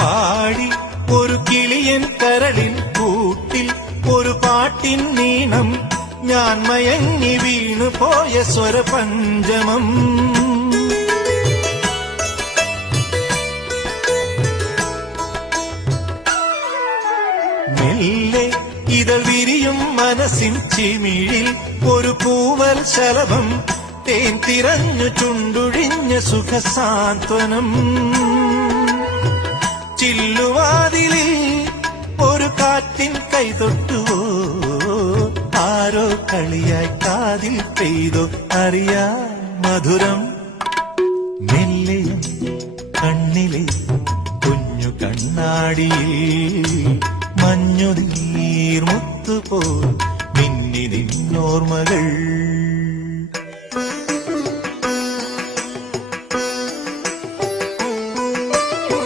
പാടി ഒരു കിളിയൻ കരളിൻ കൂട്ടിൽ ഒരു പാട്ടിൻ നീണം ഞാൻ മയങ്ങി വീണു പോയ സ്വരപഞ്ചമം. മെല്ലെ ഇതൾ വിരിയും മനസ്സിൻ ചിമിഴിൽ ഒരു പൂവൽ ശലഭം തേൻ തിരഞ്ഞു ചുണ്ടുഴിഞ്ഞ സുഖസാന്ത്വനം. ചില്ലുവാതിലിൽ ഒരു കാറ്റിൻ കൈതൊട്ടുവോ, ആരോ കളിയായി കാതിൽ പെയ്തോ അറിയാ മധുരം. മെല്ലെ കണ്ണിലെ കുഞ്ഞു കണ്ണാടിയിൽ മഞ്ഞുനീർ മുത്തുപോൽ മിന്നി നിന്നോർമകൾ.